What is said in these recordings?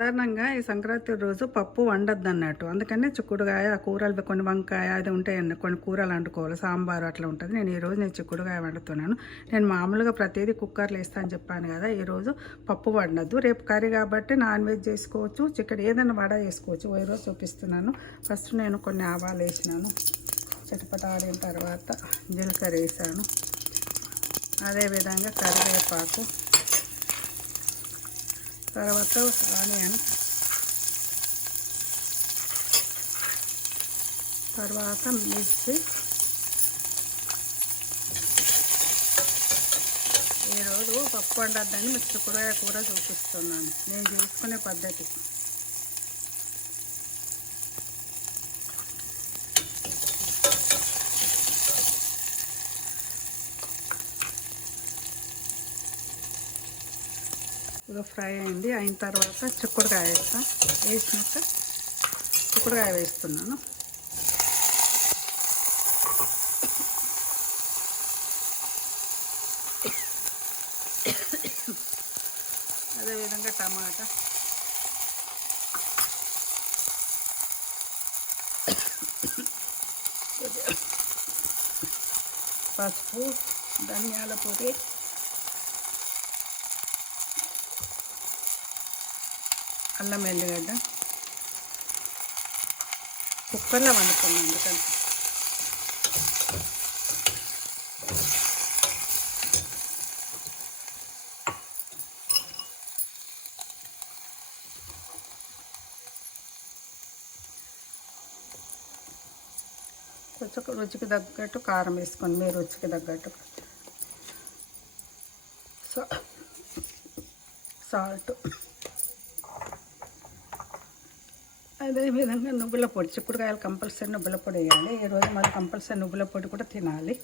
సాధారణంగా ఈ సంక్రాంతి రోజు పప్పు వండొద్దు అన్నట్టు. అందుకని చిక్కుడుకాయ, కూరలు కొన్ని వంకాయ అది ఉంటాయండి. కొన్ని కూరలు వండుకోవాలి, సాంబారు అట్లా ఉంటుంది. నేను చిక్కుడుకాయ వండుతున్నాను. నేను మామూలుగా ప్రతిదీ కుక్కర్లో వేస్తా అని చెప్పాను కదా. ఈరోజు పప్పు వండొద్దు, రేపు కర్రీ కాబట్టి నాన్ వెజ్ చేసుకోవచ్చు, చికెన్ ఏదైనా వడ చేసుకోవచ్చు. ఈరోజు చూపిస్తున్నాను. ఫస్ట్ నేను కొన్ని ఆవాలు వేసినాను, చిటపట ఆడిన తర్వాత జీలకర్ర వేసాను, అదేవిధంగా కరివేపాకు, తర్వాత ఆనియన్, తర్వాత మిర్చి. ఈరోజు పప్పు వండొద్దని మీకు చిక్కుడుకాయ కూర చూపిస్తున్నాను, నేను చేసుకునే పద్ధతి. ఇది ఫ్రై అయింది. అయిన తర్వాత చిక్కుడుకాయ వేసినాక చిక్కుడుకాయ వేస్తున్నాను. అదేవిధంగా టమాటా, పసుపు, ధనియాల పొడి, అల్లం ఎల్లిగడ్డ. కుక్కర్లో వండుకున్నాను అందుకని. కొంచెం రుచికి తగ్గట్టు కారం వేసుకోండి, మీ రుచికి తగ్గట్టు. సాల్ట్, అదేవిధంగా నువ్వుల పొడి. చిక్కుడుకాయలు కంపల్సరీ నువ్వుల పొడి వేయాలి. ఈరోజు మళ్ళీ కంపల్సరీ నువ్వుల పొడి కూడా తినాలి.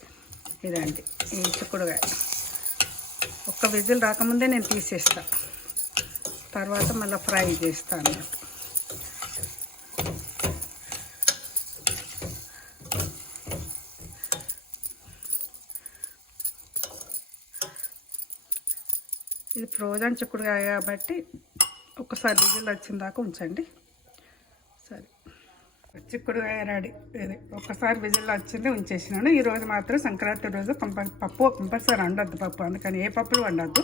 ఇదండి ఈ చిక్కుడుకాయ. ఒక్క విజిల్ రాకముందే నేను తీసేస్తా, తర్వాత మళ్ళీ ఫ్రై చేస్తాను. ఇది ఫ్రోజన్ చిక్కుడుకాయ కాబట్టి ఒకసారి విజిల్ వచ్చిన దాకా ఉంచండి. సరే, చిక్కుడుకాయ రెడీ. ఇది ఒక్కసారి విజిల్ వచ్చింది ఉంచేసినాను. ఈరోజు మాత్రం సంక్రాంతి రోజు పప్పు కంపల్సరీ వండొద్దు పప్పు, అందుకని ఏ పప్పులు వండొద్దు.